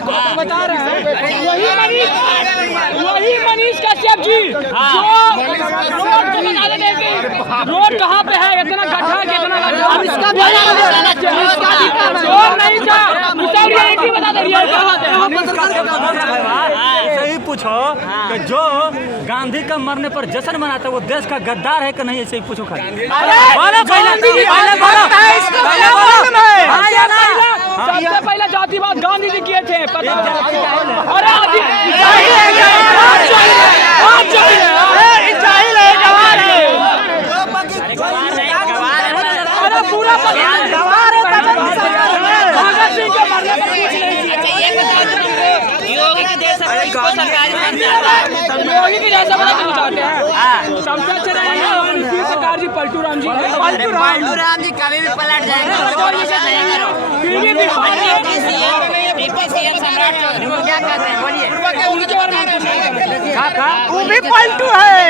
बता रहे हैं वही मनीष कश्यप जी जो रोड कहाँ पे है, इतना गड्ढा कितना जोर नहीं था, बता दे सही पूछो कि जो गांधी का मरने पर जश्न मनाता है वो देश का गद्दार है कि नहीं, ऐसे ही पूछो खाली। सबसे पहले जातिवाद गांधी जी किए थे, पता पूरा भगत सिंह के मरने पर कुछ नहीं किया। योगी की जैसा बनाना चाहते हैं, सबसे अच्छे नीतीश सरकार जी, पलटू राम जी कभी भी पलट जाएंगे। वो भी पलटू है।